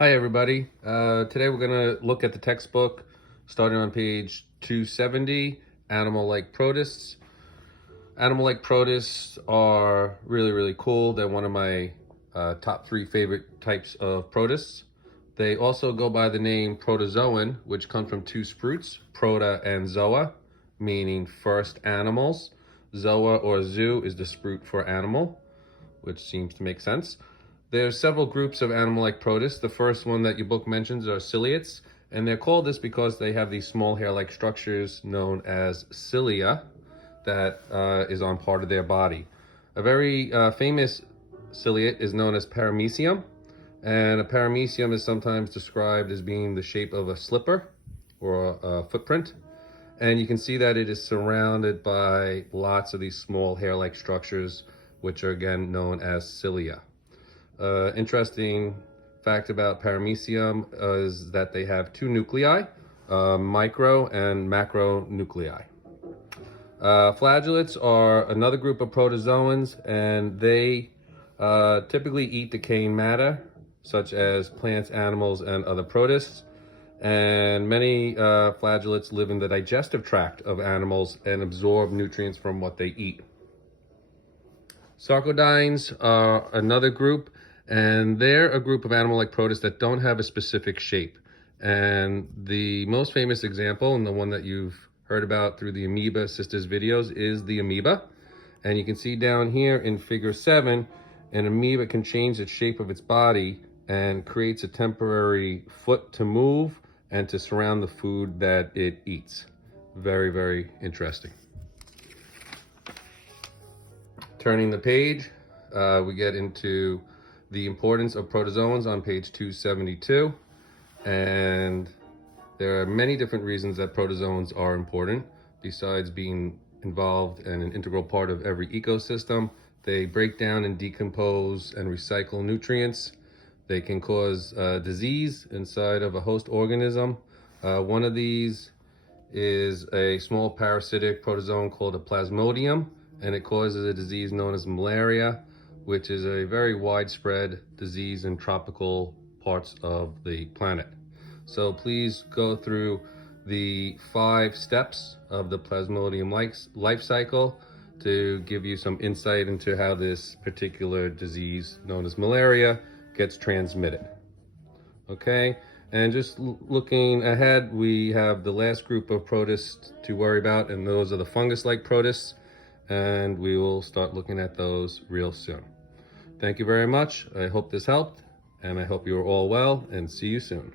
Hi everybody. Today we're going to look at the textbook starting on page 270, Animal-like protists. Animal-like protists are really cool. They're one of my top 3 favorite types of protists. They also go by the name protozoan, which comes from 2 spruits, prota and zoa, meaning first animals. Zoa or zoo is the spruit for animal, which seems to make sense. There's several groups of animal-like protists. The first one that your book mentions are ciliates, and they're called this because they have these small hair-like structures known as cilia that is on part of their body. A very famous ciliate is known as paramecium, and a paramecium is sometimes described as being the shape of a slipper or a footprint. And you can see that it is surrounded by lots of these small hair-like structures, which are again known as cilia. Interesting fact about paramecium is that they have 2 nuclei, micro and macro nuclei. Flagellates are another group of protozoans, and they typically eat decaying matter, such as plants, animals, and other protists. And many flagellates live in the digestive tract of animals and absorb nutrients from what they eat. Sarcodines are another group, and they're a group of animal-like protists that don't have a specific shape. And the most famous example, and the one that you've heard about through the Amoeba Sisters videos, is the amoeba. And you can see down here in figure 7, an amoeba can change the shape of its body and creates a temporary foot to move and to surround the food that it eats. Very interesting. Turning the page, we get into the importance of protozoans on page 272. And there are many different reasons that protozoans are important. Besides being involved and an integral part of every ecosystem, they break down and decompose and recycle nutrients. They can cause disease inside of a host organism. One of these is a small parasitic protozoan called a plasmodium, and it causes a disease known as malaria, which is a very widespread disease in tropical parts of the planet. So please go through the 5 steps of the plasmodium life cycle to give you some insight into how this particular disease known as malaria gets transmitted. Okay, and just looking ahead, we have the last group of protists to worry about, and those are the fungus-like protists, and we will start looking at those real soon. Thank you very much. I hope this helped, and I hope you are all well, and see you soon.